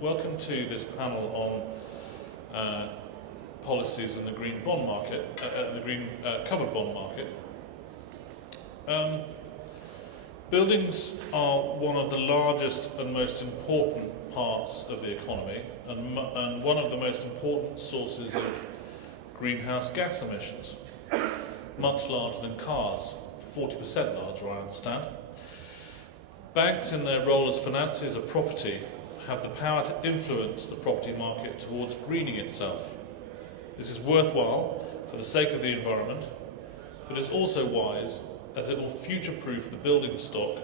Welcome to this panel on policies in the green bond market, the green covered bond market. Buildings are one of the largest and most important parts of the economy and one of the most important sources of greenhouse gas emissions, much larger than cars, 40% larger I understand. Banks in their role as financiers of property have the power to influence the property market towards greening itself. This is worthwhile for the sake of the environment, but it's also wise as it will future-proof the building stock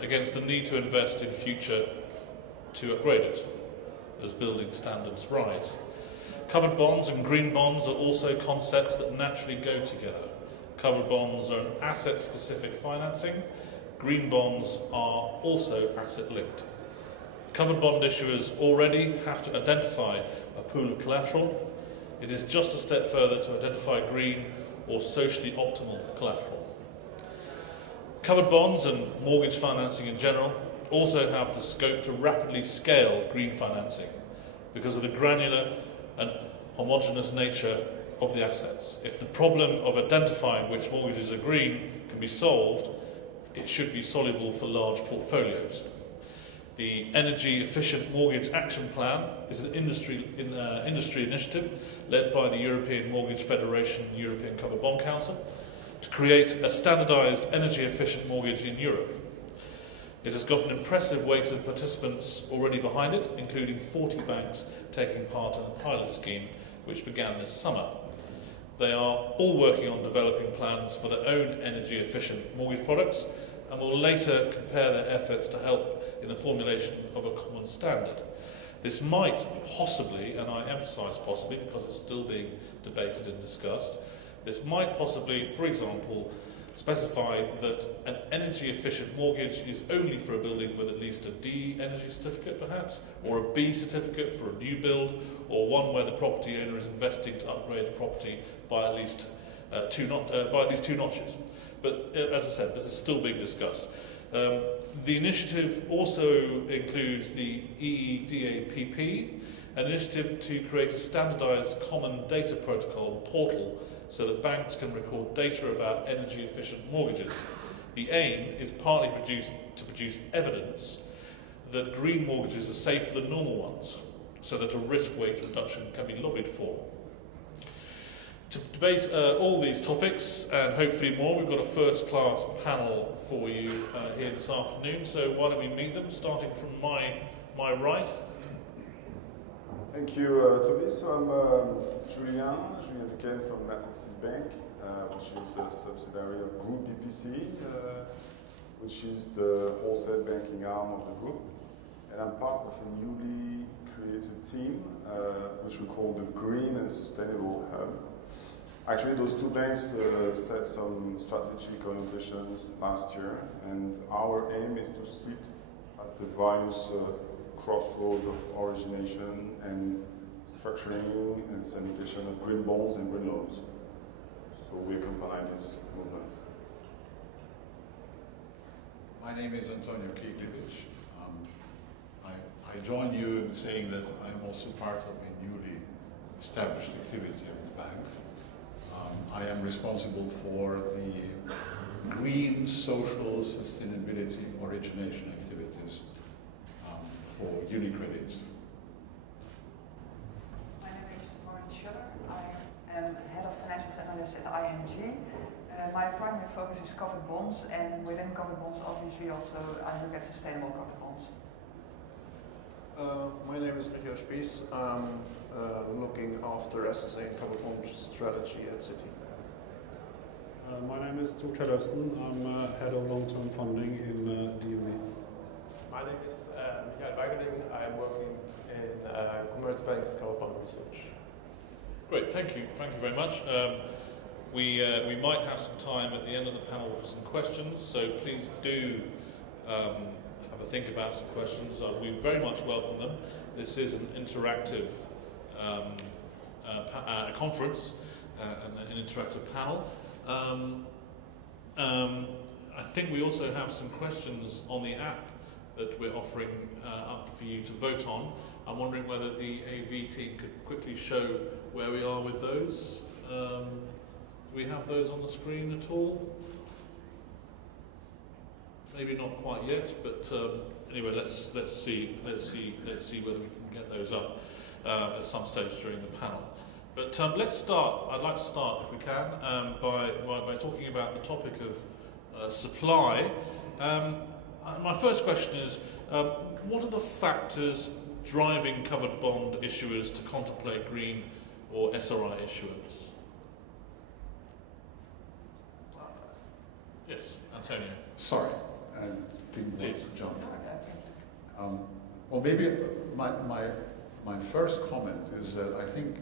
against the need to invest in future to upgrade it as building standards rise. Covered bonds and green bonds are also concepts that naturally go together. Covered bonds are an asset-specific financing. Green bonds are also asset-linked. Covered bond issuers already have to identify a pool of collateral. It is just a step further to identify green or socially optimal collateral. Covered bonds and mortgage financing in general also have the scope to rapidly scale green financing because of the granular and homogeneous nature of the assets. If the problem of identifying which mortgages are green can be solved, it should be soluble for large portfolios. The Energy Efficient Mortgage Action Plan is an industry initiative led by the European Mortgage Federation and European Covered Bond Council to create a standardised energy efficient mortgage in Europe. It has got an impressive weight of participants already behind it, including 40 banks taking part in a pilot scheme which began this summer. They are all working on developing plans for their own energy efficient mortgage products and will later compare their efforts to help in the formulation of a common standard. This might possibly, and I emphasise possibly because it's still being debated and discussed, this might possibly, for example, specify that an energy efficient mortgage is only for a building with at least a D energy certificate perhaps, or a B certificate for a new build, or one where the property owner is investing to upgrade the property by at least two notches. But as I said, this is still being discussed. The initiative also includes the EEDAPP, an initiative to create a standardised common data protocol portal so that banks can record data about energy efficient mortgages. The aim is partly to produce evidence that green mortgages are safer than normal ones, so that a risk weight reduction can be lobbied for. To debate all these topics and hopefully more, we've got a first-class panel for you here this afternoon. So why don't we meet them, starting from my right. Thank you, Toby. So I'm Julien Duquesne from Natixis Bank, which is a subsidiary of Group ECBC, which is the wholesale banking arm of the group. And I'm part of a newly created team, which we call the Green and Sustainable Hub. Actually, those two banks set some strategic orientations last year, and our aim is to sit at the various crossroads of origination and structuring and syndication of green bonds and green loans. So we accompany this movement. My name is Antonio Kiklevich. I join you in saying that I'm also part of a newly established activity of the bank. I am responsible for the green social sustainability origination activities for UniCredit. My name is Maureen Schiller. I am head of financial analyst at ING. My primary focus is covered bonds, and within covered bonds, obviously, also I look at sustainable covered bonds. My name is Michael Spies. I'm looking after SSA and covered bond strategy at Citi. My name is Tor Tellefsen. I'm head of long-term funding in DME. My name is Michael Wagening. I'm working in Commerzbank's covered bond research. Great, thank you very much. We might have some time at the end of the panel for some questions, so please do have a think about some questions. We very much welcome them. This is an interactive conference and an interactive panel. I think we also have some questions on the app that we're offering up for you to vote on. I'm wondering whether the AV team could quickly show where we are with those. Do we have those on the screen at all? Maybe not quite yet, but anyway, let's see whether we can get those up at some stage during the panel. But let's start. I'd like to start, if we can, by talking about the topic of supply. My first question is, what are the factors driving covered bond issuers to contemplate green or SRI issuance? Yes, Antonio. Sorry, I didn't want Please. to jump. Well, maybe my first comment is that I think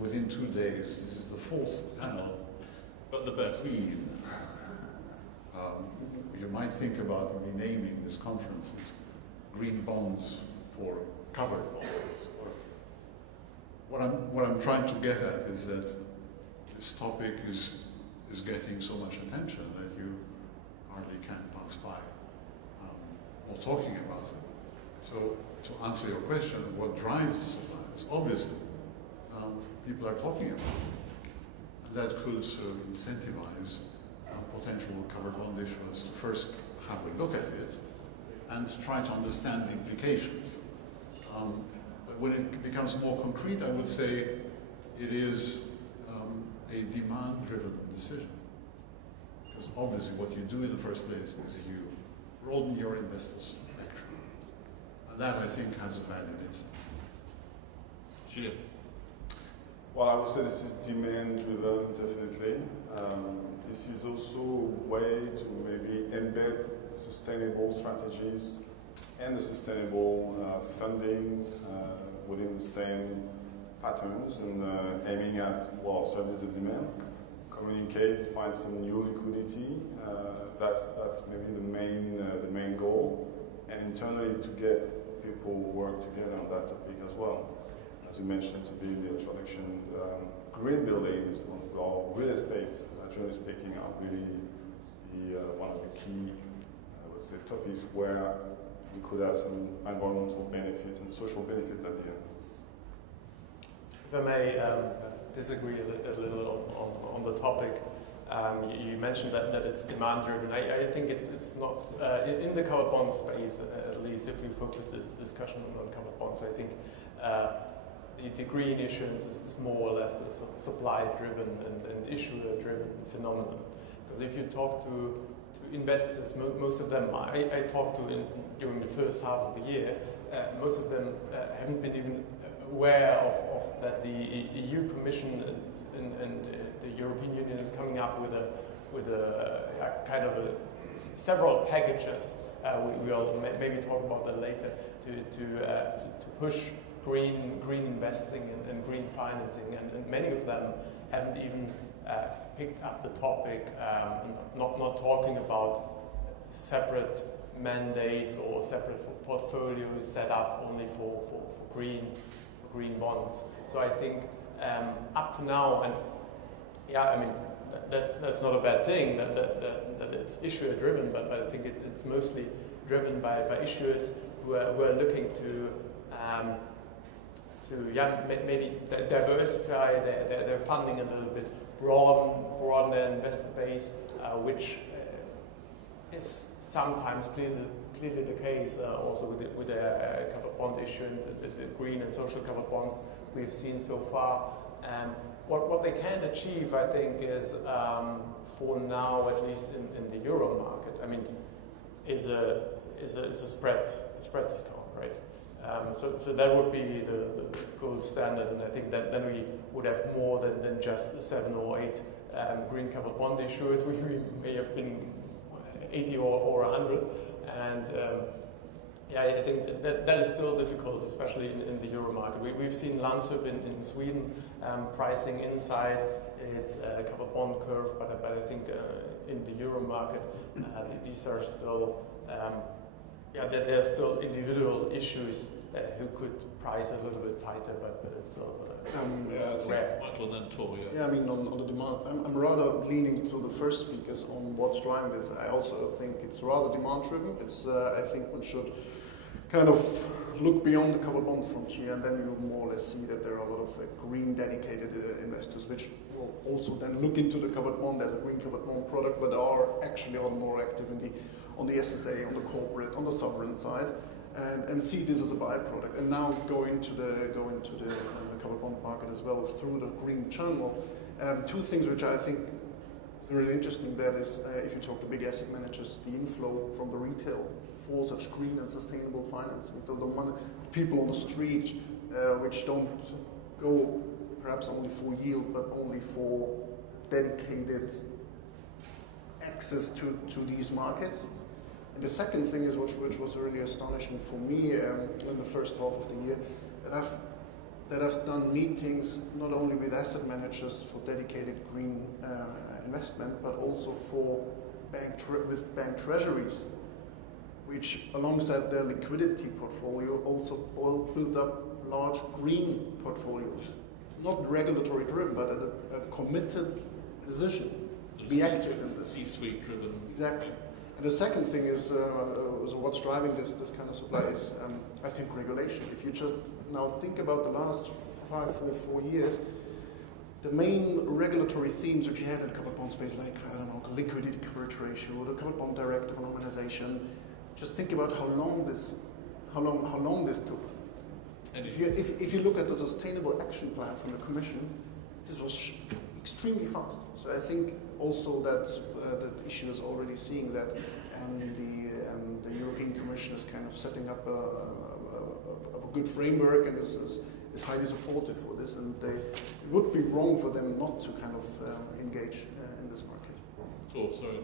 within 2 days, this is the fourth panel. But the best. Green. You might think about renaming this conference as Green Bonds for Covered Bonds. What I'm trying to get at is that this topic is getting so much attention that you hardly can pass by or talking about it. So to answer your question, what drives the supply is obviously people are talking about it. That could incentivize potential covered bond issuers to first have a look at it and try to understand the implications. But when it becomes more concrete, I would say it is a demand-driven decision. Because obviously what you do in the first place is you broaden your investors' spectrum. And that, I think, has a value in itself. Julien. Well, I would say this is demand-driven, definitely. This is also a way to maybe embed sustainable strategies and the sustainable funding within the same patterns and aiming at, well, service the demand, communicate, find some new liquidity. That's maybe the main goal, and internally to get people work together on that topic as well. As you mentioned, to be the introduction, green buildings or real estate, generally speaking, are really one of the key, I would say, topics where we could have some environmental benefit and social benefit at the end. If I may disagree a little on the topic, you mentioned that it's demand-driven. I think it's not, in the covered bond space, at least if we focus the discussion on covered bonds, I think the green issuance is more or less a supply-driven and issuer-driven phenomenon. Because if you talk to investors, most of them I talked to during the first half of the year, most of them haven't been even aware of that the EU Commission and the European Union is coming up with a kind of several packages. We will maybe talk about that later to push green investing and green financing, and many of them haven't even picked up the topic, not talking about separate mandates or separate portfolios set up only for green bonds. So I think up to now, and yeah, I mean that's not a bad thing that it's issuer driven, but I think it's mostly driven by issuers who are looking to maybe diversify their funding a little bit, broaden their investor base, which is sometimes clearly the case also with the covered bond issuance, the green and social covered bonds we've seen so far. What they can achieve, I think, is for now, at least in the euro market, I mean, is a spread discount, right? So that would be the gold standard, and I think that then we would have more than just 7 or 8 green covered bond issuers. We may have been 80 or 100, and yeah, I think that is still difficult, especially in the euro market. We've seen Landshyp in Sweden pricing inside its covered bond curve, but I think in the euro market these are still Yeah, there's still individual issues who could price a little bit tighter, but it's still I think, rare. Michael and then Tor, yeah. yeah, I mean, on the demand, I'm rather leaning to the first speakers on what's driving this. I also think it's rather demand-driven. It's, I think one should kind of look beyond the covered bond frontier, and then you more or less see that there are a lot of green dedicated investors, which will also then look into the covered bond as a green covered bond product, but are actually more active in on the SSA, on the corporate, on the sovereign side, and see this as a byproduct. And now go into the covered bond market as well through the green channel. Two things which I think are really interesting. That is, if you talk to big asset managers, the inflow from the retail for such green and sustainable financing. So the people on the street, which don't go perhaps only for yield, but only for dedicated access to these markets. And the second thing is, which was really astonishing for me in the first half of the year, that I've done meetings not only with asset managers for dedicated green investment, but also for with bank treasuries, which alongside their liquidity portfolio also build up large green portfolios. Not regulatory driven, but a committed decision to be active in this. C-suite driven. Exactly. And the second thing is, so what's driving this kind of supply is, I think, regulation. If you just now think about the last 4 years, the main regulatory themes which you had in the covered bond space, like, I don't know, the liquidity coverage ratio, the covered bond directive on harmonization, just think about how long this took. And if you look at the sustainable action plan from the Commission, this was extremely fast. So I think also that the issue is already seeing that, and the European Commission is kind of setting up a good framework, and is highly supportive for this, and it would be wrong for them not to kind of engage in this market. Oh, sorry.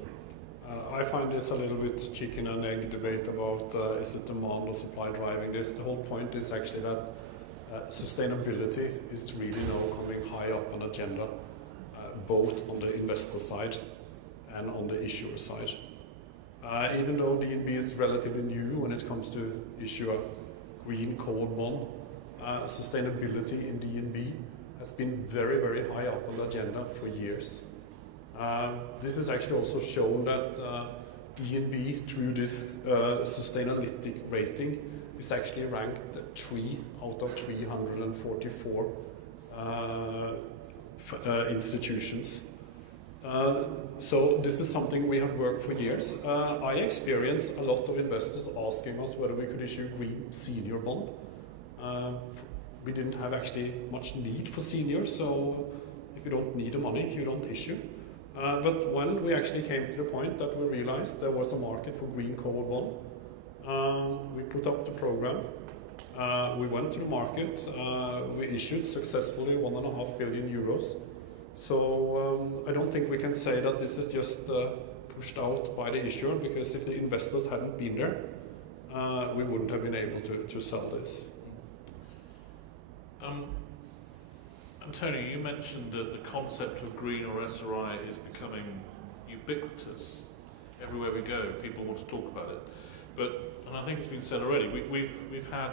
I find this a little bit chicken and egg debate about is it demand or supply driving this. The whole point is actually that sustainability is really now coming high up on agenda, both on the investor side and on the issuer side. Even though DNB is relatively new when it comes to issue a green covered bond, sustainability in DNB has been very, very high up on the agenda for years. This is actually also shown that DNB, through this Sustainalytic rating, is actually ranked 3 out of 344 institutions. So this is something we have worked for years. I experienced a lot of investors asking us whether we could issue a green senior bond. We didn't have actually much need for seniors, so if you don't need the money, you don't issue. But when we actually came to the point that we realized there was a market for green covered bond, we put up the program, we went to the market, we issued successfully 1.5 billion euros. So I don't think we can say that this is just pushed out by the issuer, because if the investors hadn't been there, we wouldn't have been able to sell this. Antonio, you mentioned that the concept of green or SRI is becoming ubiquitous. Everywhere we go, people want to talk about it. And I think it's been said already, we've had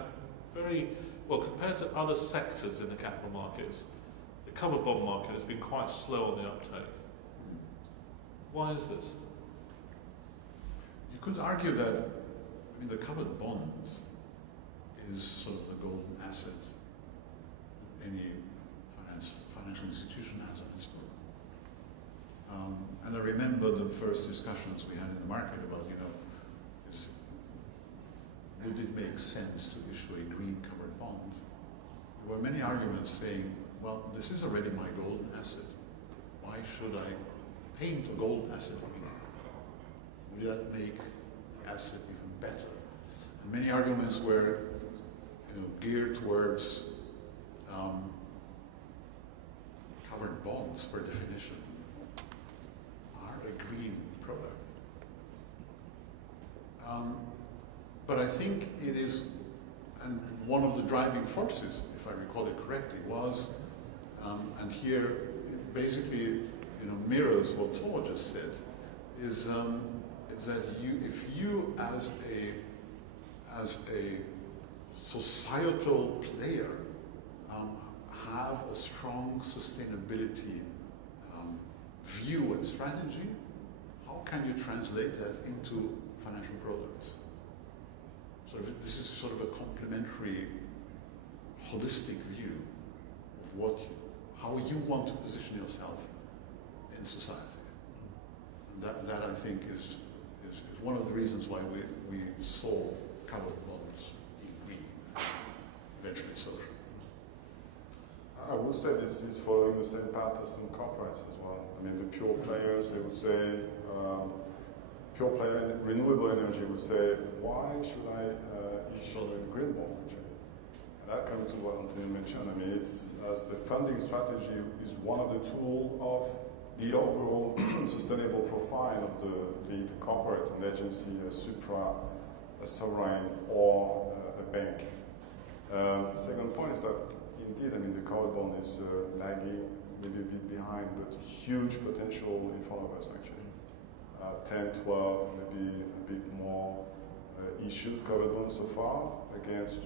very, well, compared to other sectors in the capital markets, the covered bond market has been quite slow on the uptake. Why is this? You could argue that, the covered bond is sort of the golden asset any financial institution has on its book. And I remember the first discussions we had in the market about, would it make sense to issue a green covered bond? There were many arguments saying, well, this is already my golden asset. Why should I paint a golden asset green? Would that make the asset even better? And many arguments were geared towards covered bonds, per definition, are a green product. But I think it is, and one of the driving forces, if I recall it correctly, was, and here it basically mirrors what Tor just said, is that if you as a as a societal player, have a strong sustainability view and strategy? How can you translate that into financial products? This is sort of a complementary, holistic view of how you want to position yourself in society. And that I think is one of the reasons why we saw covered bonds being green and eventually social. I would say this is following the same path as some corporates as well. I mean, the pure players, they would say, pure player in renewable energy would say, why should I issue a green bond, actually? And that comes to what Antonio mentioned. I mean, it's as the funding strategy is one of the tools of the overall sustainable profile of be it a corporate, an agency, a supra, a sovereign, or a bank. Second point is that indeed, I mean, the covered bond is lagging, maybe a bit behind, but huge potential in front of us, actually. 10, 12, maybe a bit more issued covered bonds so far against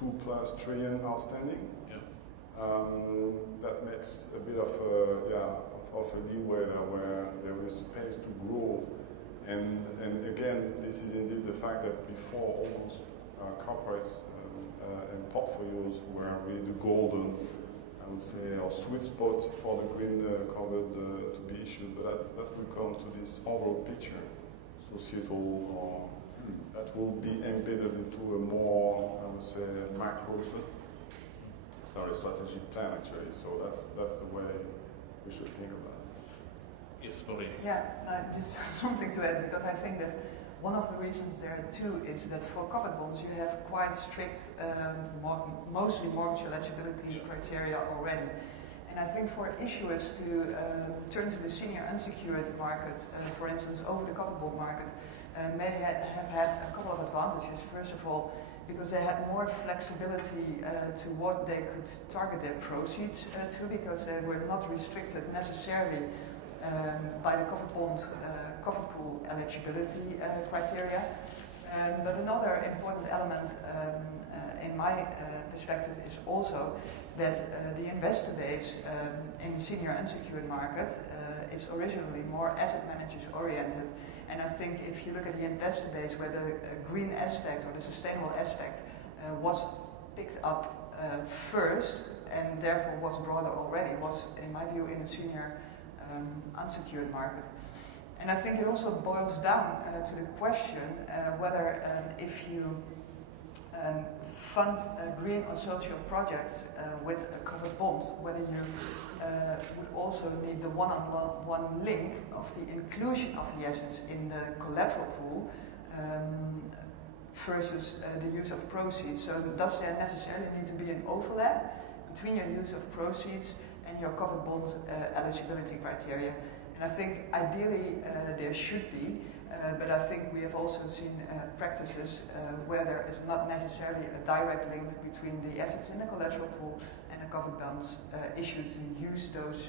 2+ trillion outstanding. Yeah. That makes a bit of a leeway there where there is space to grow. And again, this is indeed the fact that before all those corporates and portfolios were really the golden, I would say, or sweet spot for the green covered to be issued. But that will come to this overall picture, societal, or that will be embedded into a more, I would say, macro strategic plan, actually. So that's the way we should think about it. Yes, Bobby. Yeah, just something to add, because I think that one of the reasons there too is that for covered bonds you have quite strict, mostly mortgage eligibility criteria already. And I think for issuers to turn to the senior unsecured market, for instance over the covered bond market, may have had a couple of advantages. First of all, because they had more flexibility to what they could target their proceeds to, because they were not restricted necessarily by the covered bond covered pool eligibility criteria. But another important element in my perspective is also that the investor base in the senior unsecured market is originally more asset managers oriented. And I think if you look at the investor base where the green aspect or the sustainable aspect was picked up first and therefore was broader already, was in my view in the senior unsecured market. And I think it also boils down to the question whether if you fund green or social projects with a covered bond, whether you would also need the one-on-one link of the inclusion of the assets in the collateral pool versus the use of proceeds. So does there necessarily need to be an overlap between your use of proceeds and your covered bond eligibility criteria? And I think ideally there should be, but I think we have also seen practices where there is not necessarily a direct link between the assets in the collateral pool and the covered bonds issued to use those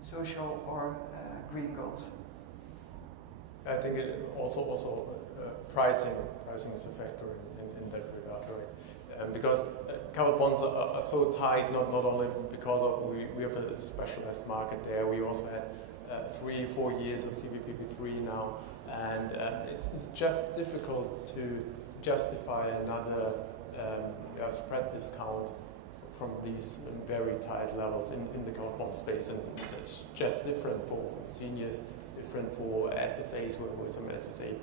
social or green goals. I think it also pricing is a factor in that regard, right? Because covered bonds are so tight, not only because of we have a specialized market there. We also had 3-4 years of CBPP3 now, and it's just difficult to justify another spread discount from these very tight levels in the covered bond space, and it's just different for seniors. It's different for SSAs where some SSA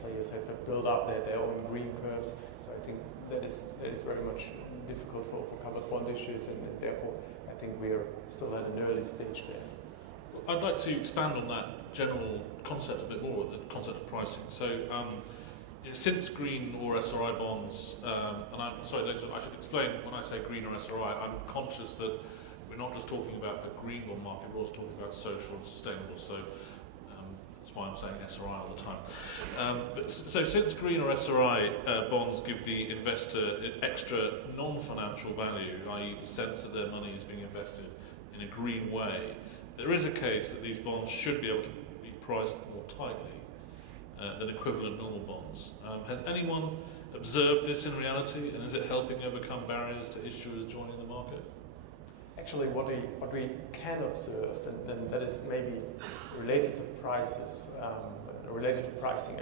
players have built up their own green curves. So I think that is very much difficult for covered bond issues, and therefore I think we are still at an early stage there. I'd like to expand on that general concept a bit more, the concept of pricing. So, since green or SRI bonds, and I'm sorry, I should explain when I say green or SRI, I'm conscious that we're not just talking about a green bond market, we're also talking about social and sustainable. So, that's why I'm saying SRI all the time. So since green or SRI bonds give the investor extra non-financial value, i.e. the sense that their money is being invested in a green way, there is a case that these bonds should be able to be priced more tightly. than equivalent normal bonds. Has anyone observed this in reality, and is it helping overcome barriers to issuers joining the market? Actually, what we can observe, and that is maybe related to prices, related to pricing,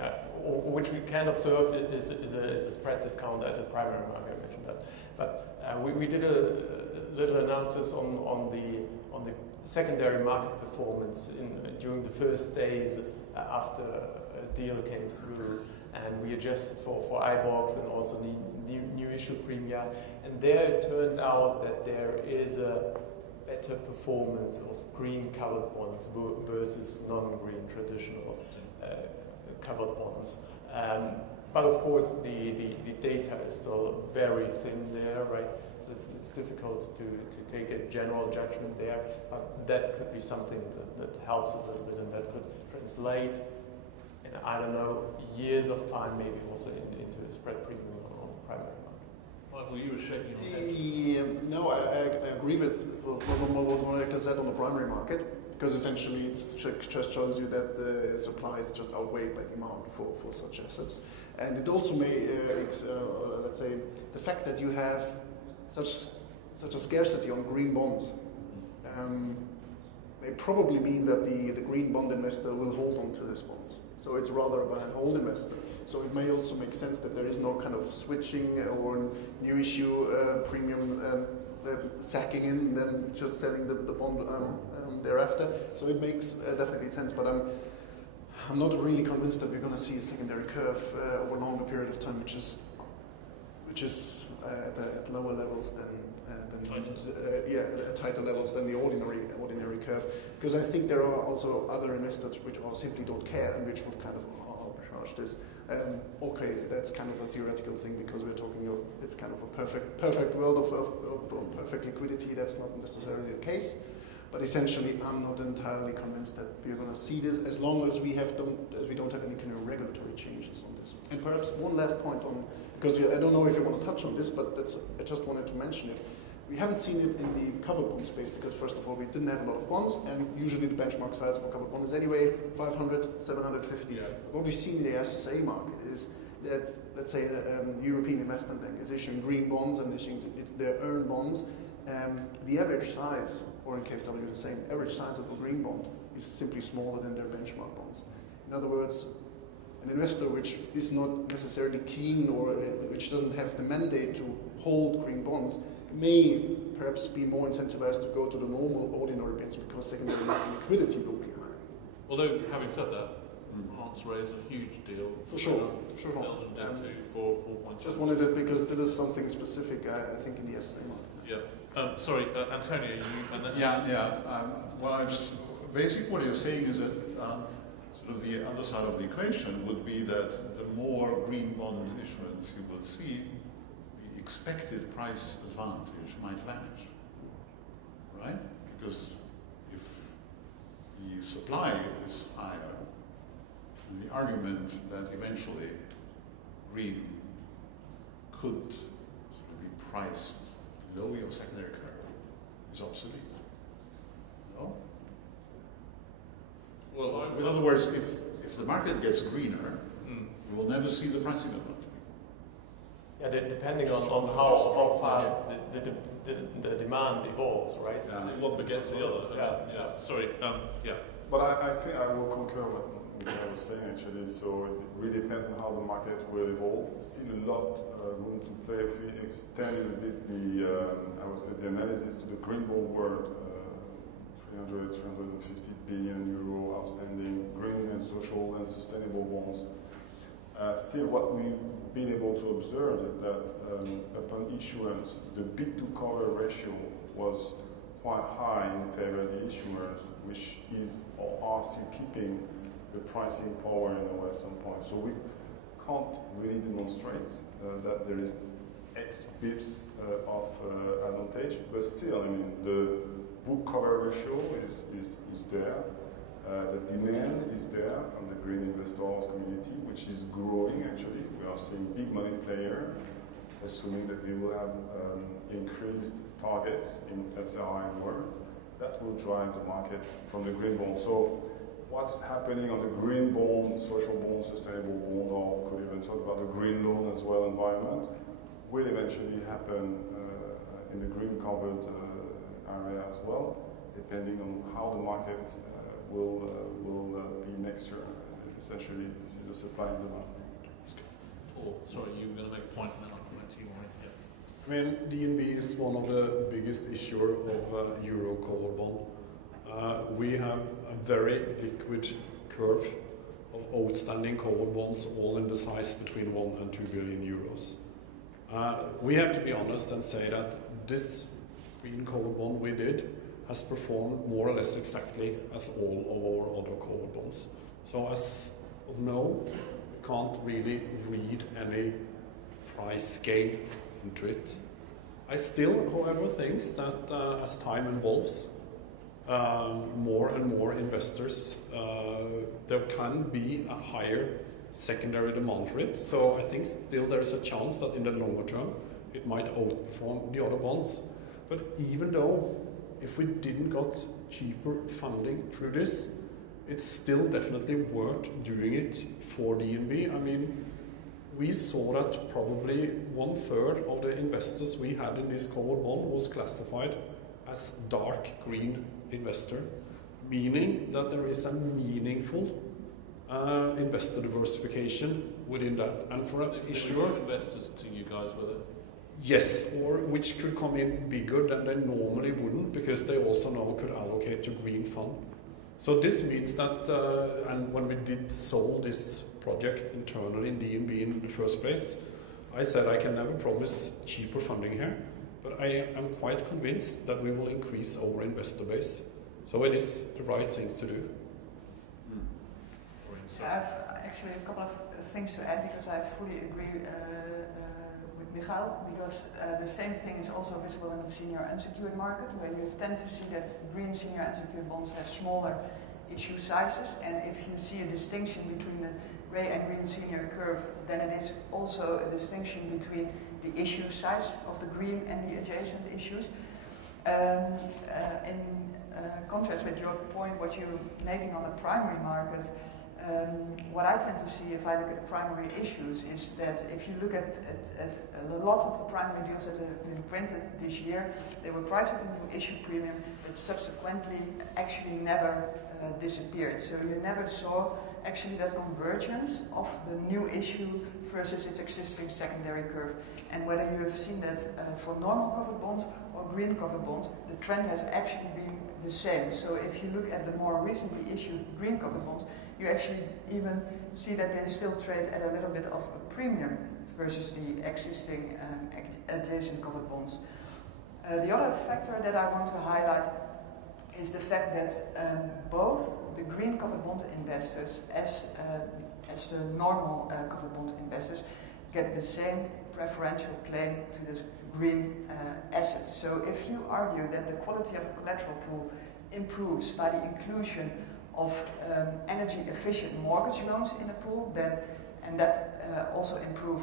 or which we can observe is a spread discount at the primary market. I mentioned that, but we did a little analysis on the secondary market performance during the first days after a deal came through, and we adjusted for IBOX and also the new issue premia, and there it turned out that there is a better performance of green covered bonds versus non-green traditional covered bonds. But of course the data is still very thin there, right? So it's difficult to take a general judgment there, but that could be something that helps a little bit, and that could translate in, I don't know, years of time, maybe also into a spread premium on the primary market. Michael, you were shaking your head. No, I agree with what Michael said on the primary market, because essentially it just shows you that the supply is just outweighed by demand for such assets. And it also may, let's say, the fact that you have such a scarcity on green bonds may probably mean that the green bond investor will hold on to these bonds. So it's rather a buy and hold investor. So it may also make sense that there is no kind of switching or new issue premium sacking in and then just selling the bond thereafter. So it makes definitely sense, but I'm not really convinced that we're going to see a secondary curve over a longer period of time, which is at lower levels than tighter levels than the ordinary curve. Because I think there are also other investors which simply don't care and which would kind of arbitrage this. Okay, that's kind of a theoretical thing, because we're talking of it's kind of a perfect world of perfect liquidity. That's not necessarily the case. But essentially, I'm not entirely convinced that we're going to see this as long as we don't have any kind of regulatory changes on this. And perhaps one last point on, because I don't know if you want to touch on this, but I just wanted to mention it. We haven't seen it in the covered bond space because, first of all, we didn't have a lot of bonds, and usually the benchmark size of a covered bond is anyway 500, 750. Yeah. What we see in the SSA market is that, let's say, European Investment Bank is issuing green bonds and issuing their earned bonds. The average size, or in KfW the same, average size of a green bond is simply smaller than their benchmark bonds. In other words, an investor which is not necessarily keen or which doesn't have the mandate to hold green bonds may perhaps be more incentivized to go to the normal ordinary bonds because secondary market liquidity will be higher. Although, having said that, France raised a huge deal. For sure. Belgium did too, for 4.7. Just wanted it because this is something specific, I think, in the SSA market. Yeah. Sorry, Antonio, you and then... Well, basically what you're saying is that sort of the other side of the equation would be that the more green bond issuance you will see, the expected price advantage might vanish, right? Because if the supply is higher, and the argument that eventually green could sort of be priced below your secondary curve is obsolete. No? Well, in other words, if the market gets greener, you will never see the pricing advantage. Yeah, depending on how fast the demand evolves, right? one begets the other. Yeah. Sorry. But I think I will concur what I was saying actually. So it really depends on how the market will evolve. Still a lot room to play if we extend a bit I would say the analysis to the green bond world. 350 billion euro outstanding green and social and sustainable bonds. Still, what we've been able to observe is that upon issuance, the bid to cover ratio was quite high in favor of the issuers, which is or are still keeping the pricing power at some point. So we can't really demonstrate that there is X bips of advantage, but still, I mean, the book cover ratio is there. The demand is there from the green investors community, which is growing actually. We are seeing big money player, assuming that we will have increased targets in SRI and work, that will drive the market from the green bond. So what's happening on the green bond, social bond, sustainable bond, or could even talk about the green loan as well, environment, will eventually happen in the green covered area as well, depending on how the market will be next year. Essentially, this is a supply and demand. Oh, sorry, you were going to make a point and then I'll come back to you, Maurice. Yeah. I mean, DNB is one of the biggest issuer of euro covered bond. We have a very liquid curve of outstanding covered bonds, all in the size between 1 and 2 billion euros. We have to be honest and say that this green covered bond we did has performed more or less exactly as all of our other covered bonds. So as of now, we can't really read any price gain into it. I still, however, think that as time evolves, more and more investors, there can be a higher secondary demand for it. So I think still there is a chance that in the longer term it might outperform the other bonds. But even though if we didn't got cheaper funding through this, it's still definitely worth doing it for DNB. I mean, we saw that probably 1/3 of the investors we had in this covered bond was classified as dark green investor, meaning that there is a meaningful investor diversification within that. And for an issuer, They were investors to you guys, were they? yes, or which could come in bigger than they normally wouldn't, because they also now could allocate to green fund. So this means that, and when we did solve this project internally in DNB in the first place, I said I can never promise cheaper funding here, but I am quite convinced that we will increase our investor base. So it is the right thing to do. I have actually a couple of things to add, because I fully agree with Michael, because the same thing is also visible in the senior unsecured market, where you tend to see that green senior unsecured bonds have smaller issue sizes, and if you see a distinction between the grey and green senior curve, then it is also a distinction between the issue size of the green and the adjacent issues. In contrast with your point, what you're making on the primary market, what I tend to see if I look at the primary issues is that if you look at a lot of the primary deals that have been printed this year, they were priced at a new issue premium that subsequently actually never disappeared. So you never saw actually that convergence of the new issue versus its existing secondary curve. And whether you have seen that for normal covered bonds or green covered bonds, the trend has actually been the same. So if you look at the more recently issued green covered bonds, you actually even see that they still trade at a little bit of a premium versus the existing adjacent covered bonds. The other factor that I want to highlight is the fact that both the green covered bond investors as the normal covered bond investors get the same preferential claim to this green assets. So if you argue that the quality of the collateral pool improves by the inclusion of energy efficient mortgage loans in the pool, then and that also improve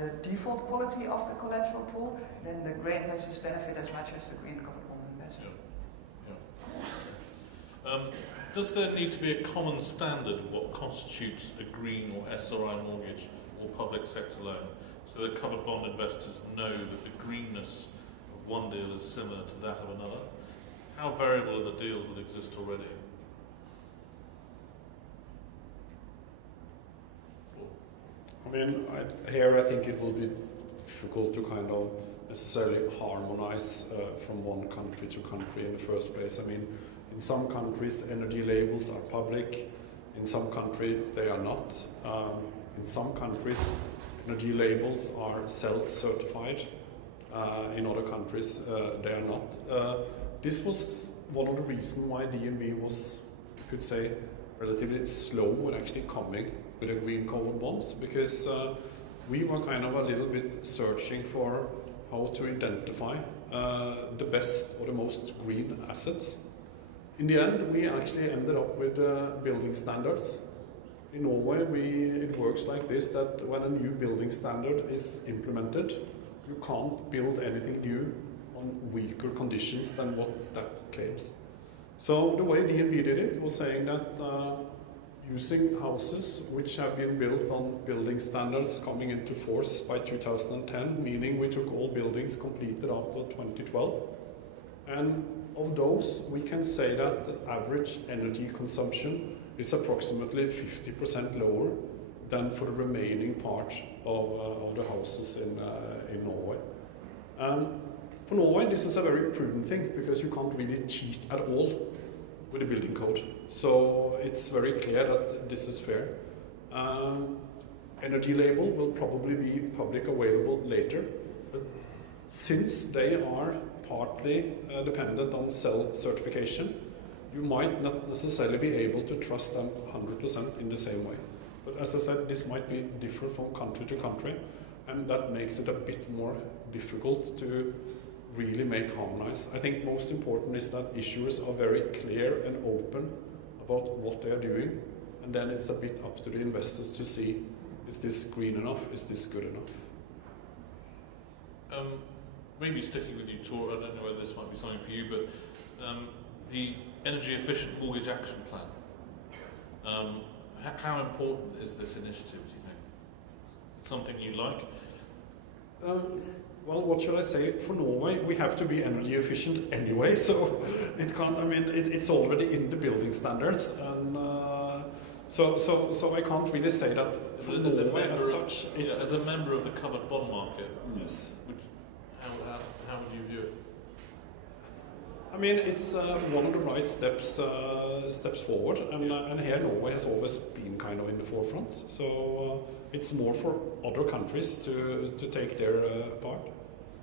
the default quality of the collateral pool, then the grey investors benefit as much as the green covered bond investors. Yeah. Does there need to be a common standard of what constitutes a green or SRI mortgage or public sector loan, so that covered bond investors know that the greenness of one deal is similar to that of another? How variable are the deals that exist already? I mean, here I think it will be difficult to kind of necessarily harmonize from one country to country in the first place. I mean, in some countries energy labels are public, in some countries they are not. In some countries energy labels are self-certified, in other countries they are not. This was one of the reasons why DNB was, you could say, relatively slow in actually coming with the green covered bonds, because we were kind of a little bit searching for how to identify the best or the most green assets. In the end, we actually ended up with building standards. In Norway, it works like this, that when a new building standard is implemented, you can't build anything new on weaker conditions than what that claims. So the way DNB did it was saying that using houses which have been built on building standards coming into force by 2010, meaning we took all buildings completed after 2012, and of those we can say that the average energy consumption is approximately 50% lower than for the remaining part of the houses in Norway. For Norway, this is a very prudent thing because you can't really cheat at all with the building code. So it's very clear that this is fair. Energy label will probably be public available later, but since they are partly dependent on cell certification, you might not necessarily be able to trust them 100% in the same way. But as I said, this might be different from country to country, and that makes it a bit more difficult to really make harmonized. I think most important is that issuers are very clear and open about what they are doing, and then it's a bit up to the investors to see, is this green enough, is this good enough? Maybe sticking with you, Tor, I don't know whether this might be something for you, but the energy efficient mortgage action plan, how important is this initiative, do you think? Is it something you like? Well, what should I say? For Norway, we have to be energy efficient anyway, so it can't. I mean, it's already in the building standards, and so I can't really say that for Norway as such. As a member of the covered bond market, yes. How would you view it? I mean, it's one of the right steps forward, and here Norway has always been kind of in the forefront. So it's more for other countries to take their part.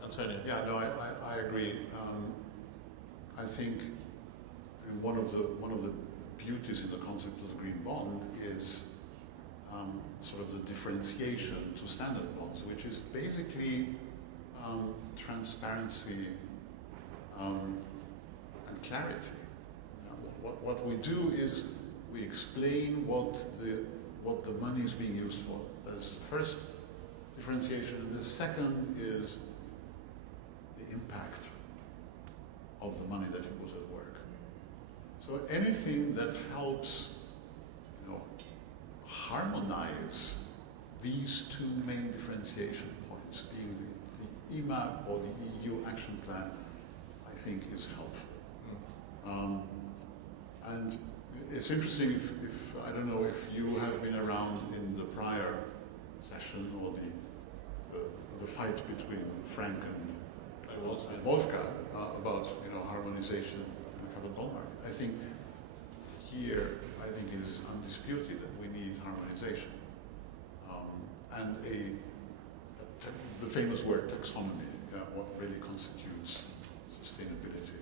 Antonio? Yeah, no, I agree. I think one of the beauties in the concept of the green bond is sort of the differentiation to standard bonds, which is basically transparency and clarity. What we do is we explain what the money is being used for. That is the first differentiation. And the second is the impact of the money that you put at work. So anything that helps, harmonize these two main differentiation points, being the EMAP or the EU action plan, I think is helpful. And it's interesting if I don't know if you have been around in the prior session or the fight between Frank and Wolfgang about harmonization in the covered bond market. I think here it is undisputed that we need harmonization and the famous word taxonomy. What really constitutes sustainability.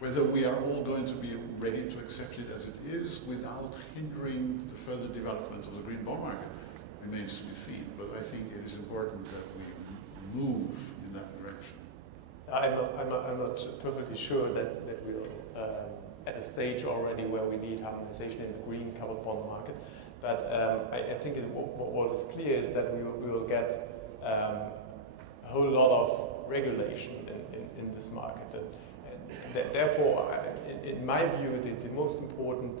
Whether we are all going to be ready to accept it as it is without hindering the further development of the green bond market remains to be seen. But I think it is important that we move in that direction. I'm not perfectly sure that we're at a stage already where we need harmonization in the green covered bond market. But I think what is clear is that we will get a whole lot of regulation in this market. And therefore, in my view, the most important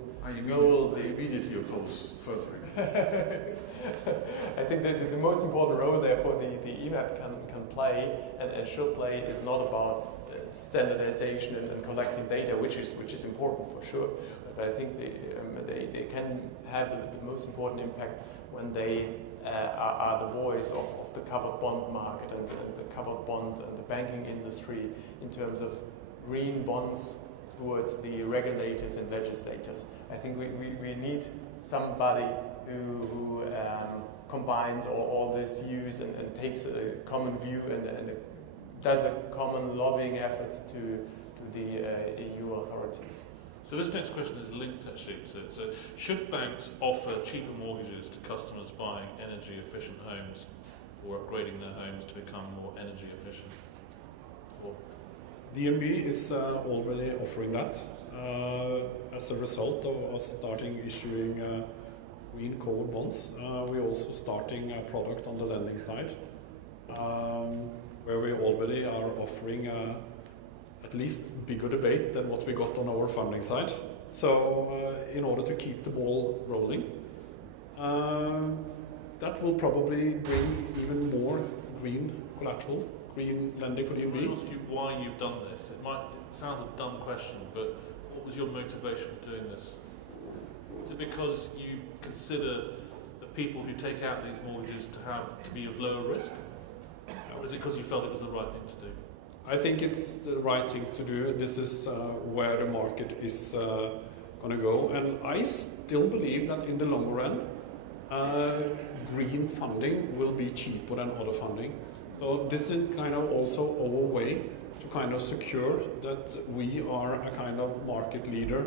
role... I immediately oppose furthering. I think that the most important role, therefore, the EMAP can play and should play is not about standardization and collecting data, which is important for sure. But I think they can have the most important impact when they are the voice of the covered bond market and the covered bond and the banking industry in terms of green bonds towards the regulators and legislators. I think we need somebody who combines all these views and takes a common view and does a common lobbying efforts to the EU authorities. So this next question is linked actually to it. So should banks offer cheaper mortgages to customers buying energy efficient homes or upgrading their homes to become more energy efficient? Or DNB is already offering that as a result of us starting issuing green covered bonds. We're also starting a product on the lending side where we already are offering a at least bigger debate than what we got on our funding side. So in order to keep the ball rolling, that will probably bring even more green collateral, green lending for the Can I DNB. ask you why you've done this? It sounds a dumb question, but what was your motivation for doing this? Is it because you consider the people who take out these mortgages to be of lower risk? Or is it because you felt it was the right thing to do? I think it's the right thing to do. This is where the market is going to go. And I still believe that in the long run, green funding will be cheaper than other funding. So this is kind of also our way to kind of secure that we are a kind of market leader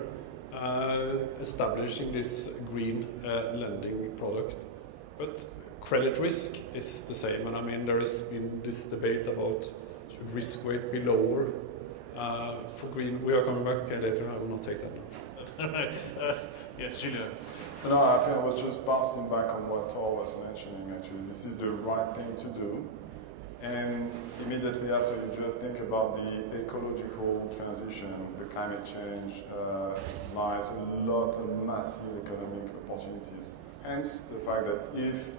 establishing this green lending product. But credit risk is the same. And I mean, there has been this debate about should risk weight be lower for green. We are coming back later. I will not take that now. Yes, Julia. No, I think I was just bouncing back on what Tor was mentioning. Actually, this is the right thing to do. And immediately after, you just think about the ecological transition, the climate change lies a lot of massive economic opportunities. Hence, the fact that if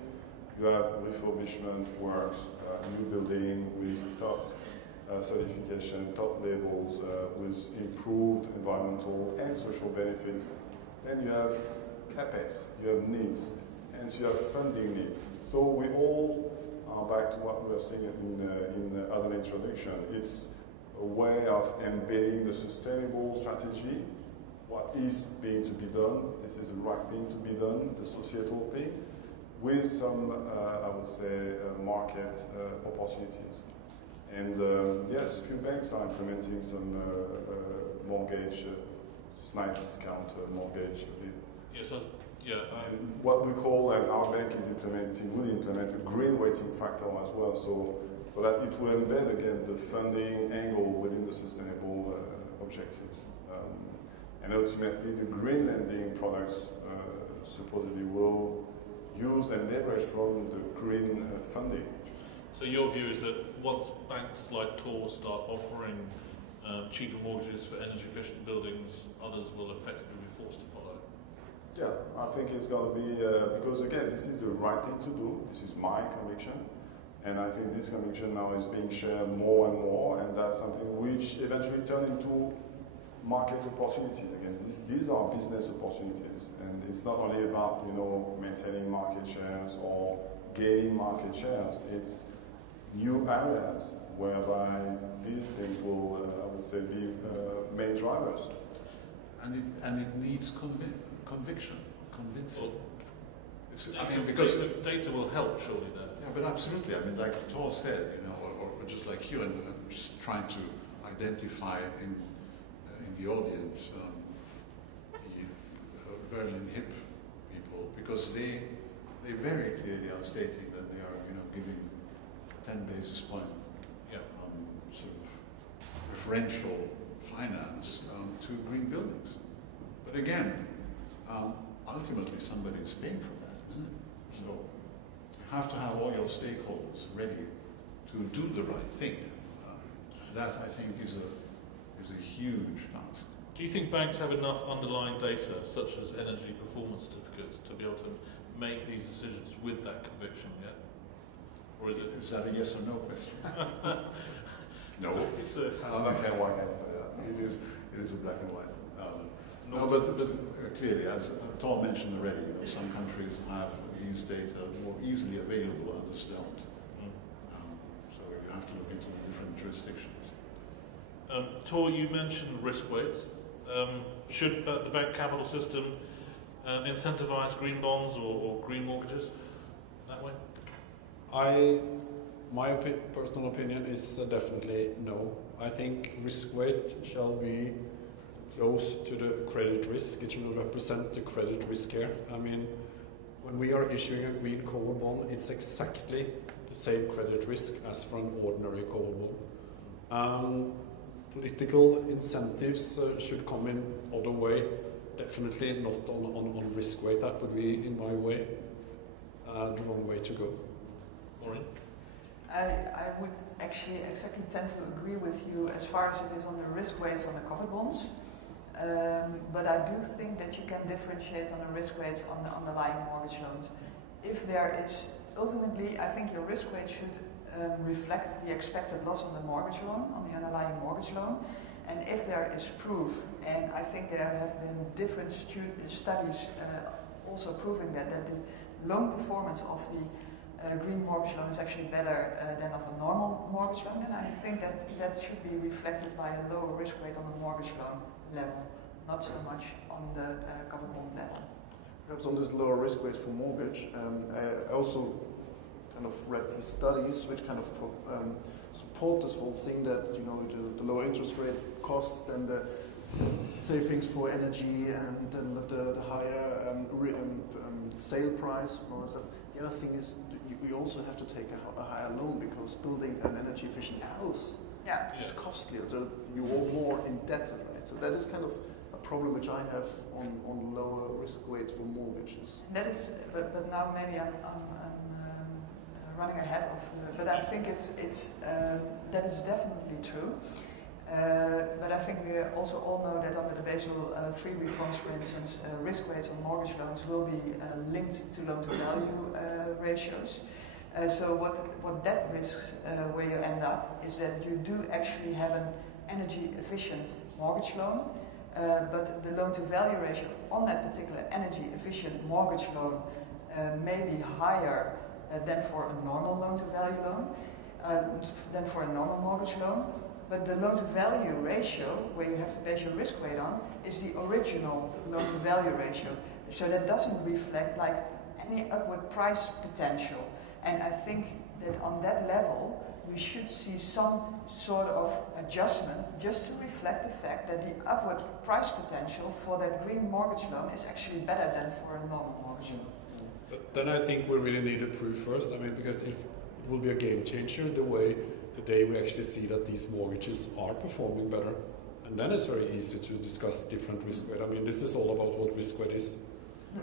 you have refurbishment works, new building with top certification, top labels, with improved environmental and social benefits, then you have capex, you have needs, hence you have funding needs. So we all are back to what we were saying as an introduction. It's a way of embedding the sustainable strategy, what is being to be done, this is the right thing to be done, the societal thing, with some, I would say, market opportunities. And yes, few banks are implementing some mortgage, slight discount mortgage. Yes, and what we call, and our bank is will implement a green weighting factor as well, so that it will embed again the funding angle within the sustainable objectives. And ultimately, the green lending products supposedly will use and leverage from the green funding. So your view is that once banks like Tor start offering cheaper mortgages for energy efficient buildings, others will effectively be forced to follow? Yeah, I think it's going to be, because again, this is the right thing to do. This is my conviction. And I think this conviction now is being shared more and more, and that's something which eventually turn into market opportunities. Again, these are business opportunities, and it's not only about maintaining market shares or gaining market shares. It's new areas whereby these things will, I would say, be main drivers. And it needs convincing. Well, because data will help, surely, there. Yeah, but absolutely. I mean, like Tor said, or just like you, and I'm just trying to identify in the audience the Berlin hip people, because they very clearly are stating that they are, giving 10 basis point sort of preferential finance to green buildings. But again, ultimately somebody is paying for that, isn't it? So you have to have all your stakeholders ready to do the right thing. That, I think, is a huge task. Do you think banks have enough underlying data, such as energy performance certificates, to be able to make these decisions with that conviction yet? Or is it? Is that a yes or no question? No. It's a black and white answer, yeah. It is a black and white. No, but clearly, as Tor mentioned already, some countries have these data more easily available, others don't. So you have to look into the different jurisdictions. Tor, you mentioned risk weights. Should the bank capital system incentivise green bonds or green mortgages that way? My personal opinion is definitely no. I think risk weight shall be close to the credit risk. It will represent the credit risk here. I mean, when we are issuing a green covered bond, it's exactly the same credit risk as for an ordinary covered bond. Political incentives should come in other way, definitely not on risk weight. That would be, in my way, the wrong way to go. Maureen? I would actually exactly tend to agree with you as far as it is on the risk weights on the covered bonds. But I do think that you can differentiate on the risk weights on the underlying mortgage loans. If there is, ultimately, I think your risk weight should reflect the expected loss on the mortgage loan, on the underlying mortgage loan. And if there is proof, and I think there have been different studies also proving that the loan performance of the green mortgage loan is actually better than of a normal mortgage loan, then I think that should be reflected by a lower risk weight on the mortgage loan level, not so much on the covered bond level. Perhaps on this lower risk weight for mortgage, I also kind of read these studies which kind of support this whole thing that, you know, the lower interest rate costs, then the savings for energy, and then the higher sale price. The other thing is you also have to take a higher loan because building an energy efficient house is costlier, so you are more indebted, right? So that is kind of a problem which I have on lower risk weights for mortgages. That is, but now maybe I'm running ahead of, but I think that is definitely true. But I think we also all know that under the Basel III reforms, for instance, risk weights on mortgage loans will be linked to loan-to-value ratios. So what that risks where you end up is that you do actually have an energy-efficient mortgage loan, but the loan-to-value ratio on that particular energy-efficient mortgage loan may be higher than for a normal loan-to-value loan, than for a normal mortgage loan. But the loan-to-value ratio, where you have to base your risk weight on, is the original loan-to-value ratio. So that doesn't reflect like any upward price potential. And I think that on that level, we should see some sort of adjustment just to reflect the fact that the upward price potential for that green mortgage loan is actually better than for a normal mortgage loan. But then I think we really need a proof first. I mean, because it will be a game changer the day we actually see that these mortgages are performing better. And then it's very easy to discuss different risk weight. I mean, this is all about what risk weight is.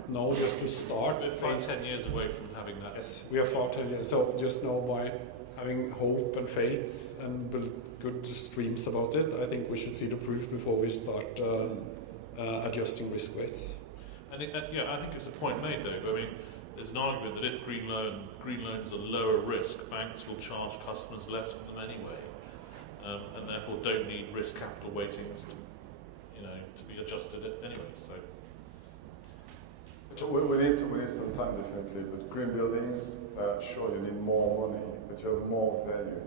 Now, just to start, we're 5-10 years away from having that. Yes, we are 5-10 years. So just now, by having hope and faith and good streams about it, I think we should see the proof before we start adjusting risk weights. And I think it's a point made though. I mean, there's an argument that if green loans are lower risk, banks will charge customers less for them anyway, and therefore don't need risk capital weightings to be adjusted anyway. So we need some time definitely, but green buildings, sure you need more money, but you have more value.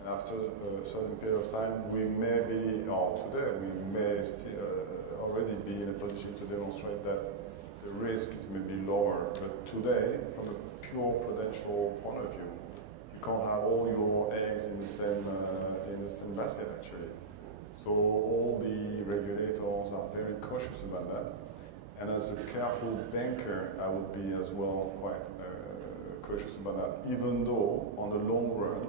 And after a certain period of time, we may be, or today, we may still already be in a position to demonstrate that the risk is maybe lower. But today, from a pure prudential point of view, you can't have all your eggs in the same basket actually. So all the regulators are very cautious about that. And as a careful banker, I would be as well quite cautious about that, even though on the long run,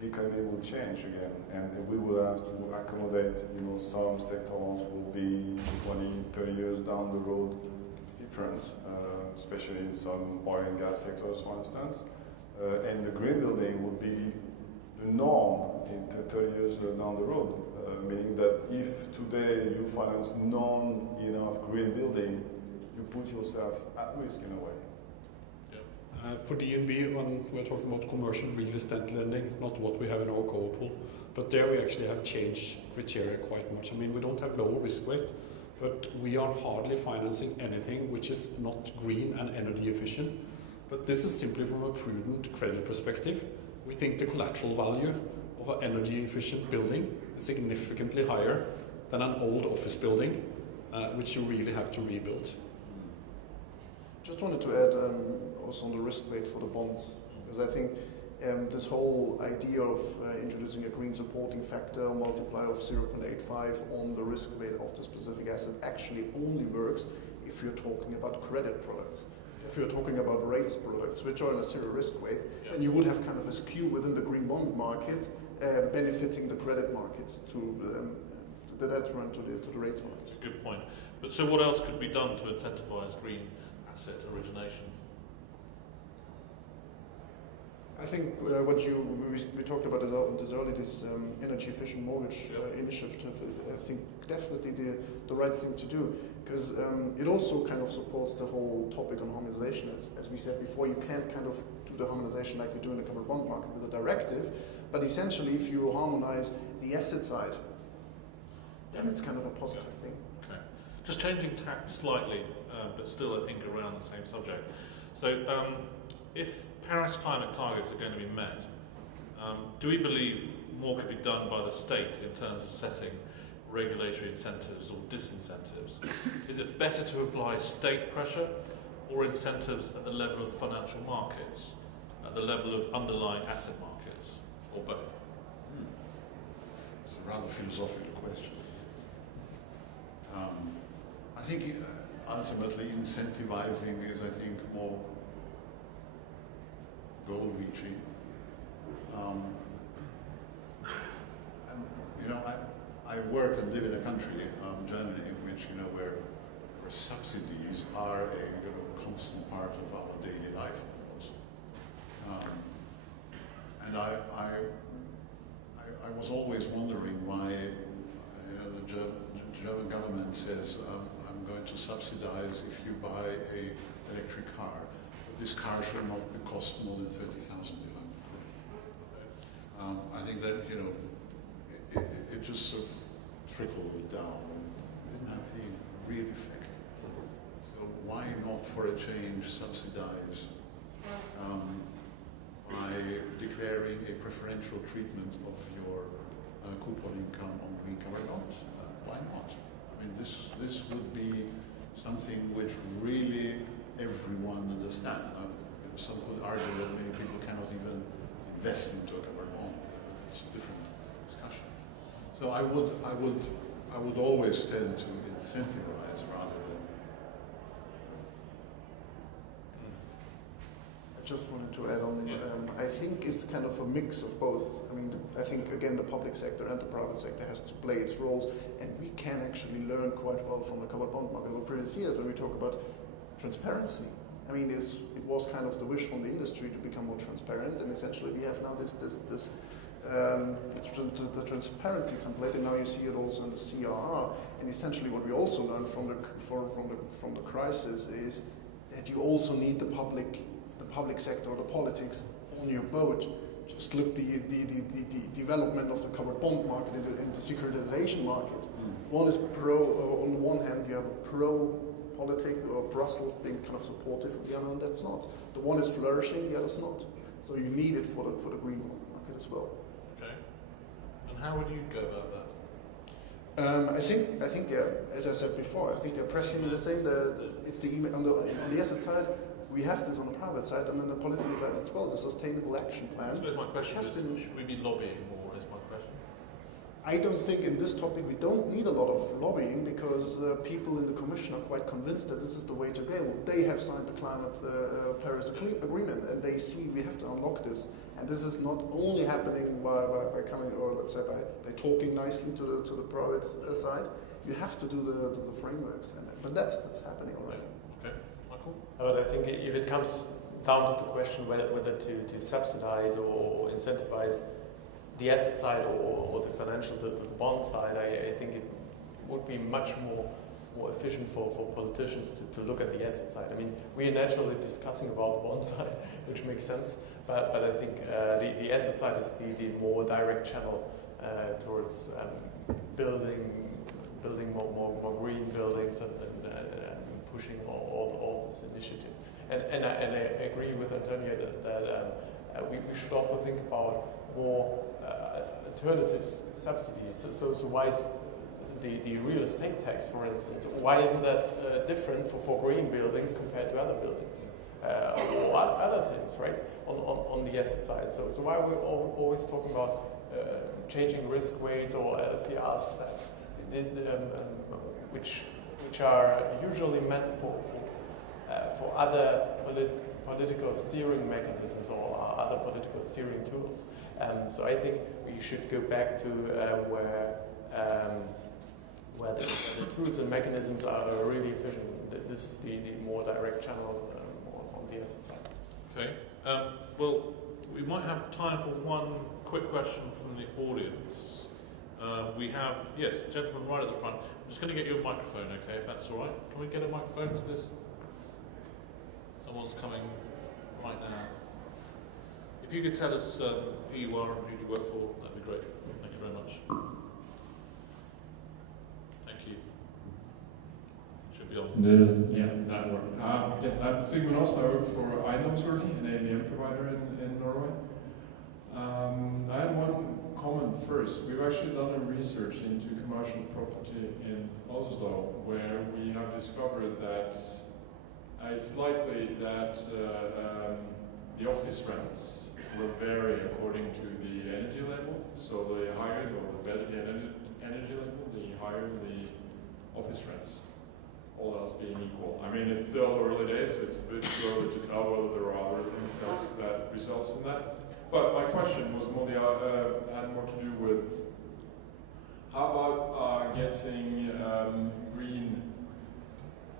the economy will change again, and we will have to accommodate, some sectors will be 20, 30 years down the road different, especially in some oil and gas sectors, for instance. And the green building will be the norm in 30 years down the road, meaning that if today you finance non-enough green building, you put yourself at risk in a way. For DNB, when we're talking about commercial real estate lending, not what we have in our core pool, but there we actually have changed criteria quite much. I mean, we don't have lower risk weight, but we are hardly financing anything which is not green and energy efficient. But this is simply from a prudent credit perspective. We think the collateral value of an energy efficient building is significantly higher than an old office building, which you really have to rebuild. Just wanted to add also on the risk weight for the bonds, because I think this whole idea of introducing a green supporting factor multiplier of 0.85 on the risk weight of the specific asset actually only works if you're talking about credit products. If you're talking about rates products, which are in a zero risk weight, then you would have kind of a skew within the green bond market, benefiting the credit markets to the detriment to the rates markets. That's a good point. But so what else could be done to incentivize green asset origination? I think we talked about this earlier, this energy efficient mortgage initiative. I think definitely the right thing to do, because it also kind of supports the whole topic on harmonization. As we said before, you can't kind of do the harmonization like we do in the covered bond market with a directive, but essentially if you harmonize the asset side, then it's kind of a positive thing. Okay. Just changing tack slightly, but still I think around the same subject. So if Paris climate targets are going to be met, do we believe more could be done by the state in terms of setting regulatory incentives or disincentives? Is it better to apply state pressure or incentives at the level of financial markets, at the level of underlying asset markets, or both? It's a rather philosophical question. I think ultimately incentivizing is, I think, more goal-reaching. And you know, I work and live in a country, Germany, in which where subsidies are a constant part of our daily life, and I was always wondering why the German government says I'm going to subsidize if you buy an electric car. This car should not cost more than 30,000 if I think that it just sort of trickled down and didn't have any real effect. So why not, for a change, subsidize by declaring a preferential treatment of your coupon income on green covered bonds? Why not? I mean, this would be something which really everyone understands. Some could argue that many people cannot even invest into a covered bond. It's a different discussion. So I would always tend to incentivize rather than. I just wanted to add on. I think it's kind of a mix of both. I mean, I think again the public sector and the private sector has to play its roles, and we can actually learn quite well from the covered bond market over previous years when we talk about transparency. I mean, it was kind of the wish from the industry to become more transparent, and essentially we have now the transparency template, and now you see it also in the CRR. And essentially, what we also learned from the crisis is that you also need the public sector or the politics on your boat. Just look the development of the covered bond market and the securitization market. One is on the one hand, you have a pro-politic or Brussels being kind of supportive, on the other hand, that's not. The one is flourishing, the other's not. So you need it for the green bond market as well. Okay. And how would you go about that? I think they're, as I said before, I think they're pressing the same. It's on the asset side. We have this on the private side, and then the political side as well, the sustainable action plan. I suppose my question is, should we be lobbying more, is my question? I don't think in this topic we don't need a lot of lobbying, because people in the Commission are quite convinced that this is the way to go. They have signed the climate Paris Agreement, and they see we have to unlock this. And this is not only happening by coming, or let's say by talking nicely to the private side. You have to do the frameworks, but that's happening already. Okay, Michael? But I think if it comes down to the question whether to subsidize or incentivize the asset side or the financial, the bond side, I think it would be much more efficient for politicians to look at the asset side. I mean, we are naturally discussing about the bond side, which makes sense, but I think the asset side is the more direct channel towards building more green buildings and pushing all this initiative. And I agree with Antonio that we should also think about more alternative subsidies. So why is the real estate tax, for instance, why isn't that different for green buildings compared to other buildings? Or other things, right, on the asset side. So why are we always talking about changing risk weights or LCR stats, which are usually meant for other political steering mechanisms or other political steering tools. So I think we should go back to where the tools and mechanisms are really efficient. This is the more direct channel on the asset side. Okay. Well, we might have time for one quick question from the audience. We have, yes, gentleman right at the front. I'm just going to get you a microphone, okay, if that's all right. Can we get a microphone to this? Someone's coming right now. If you could tell us who you are and who you work for, that'd be great. Thank you very much. Thank you. Should be on. Yeah, that worked. Yes, I'm Sigmund Oslo. I work for Eiendomsverdi, an ABM provider in Norway. I had one comment first. We've actually done a research into commercial property in Oslo, where we have discovered that it's likely that the office rents will vary according to the energy level. So the higher or the better the energy level, the higher the office rents. All else being equal. I mean, it's still early days, so it's a bit too early to tell whether there are other things that results in that. But my question was more had more to do with how about getting green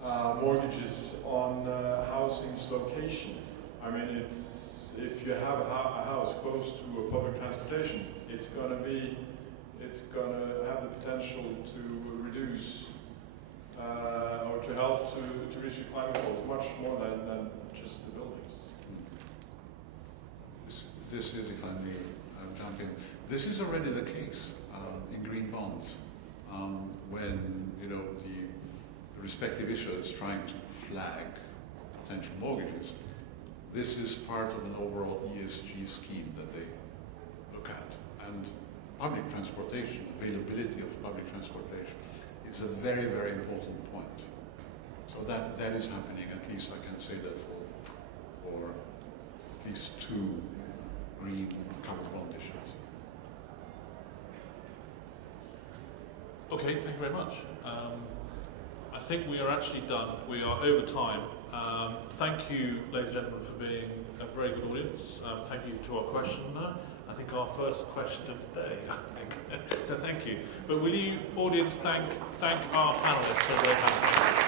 mortgages on housing's location? I mean, if you have a house close to a public transportation, it's going to have the potential to reduce or to help to reach the climate goals much more than just the buildings. This is, if I may jump in, this is already the case in green bonds when the respective issuer is trying to flag potential mortgages. This is part of an overall ESG scheme that they look at, and public transportation, availability of public transportation, is a very, very important point. So that is happening. At least I can say that for at least 2 green covered bond issues. Okay, thank you very much. I think we are actually done. We are over time. Thank you, ladies and gentlemen, for being a very good audience. Thank you to our questioner. I think our first question of the day. So thank you. But will you, audience, thank our panelists for their time.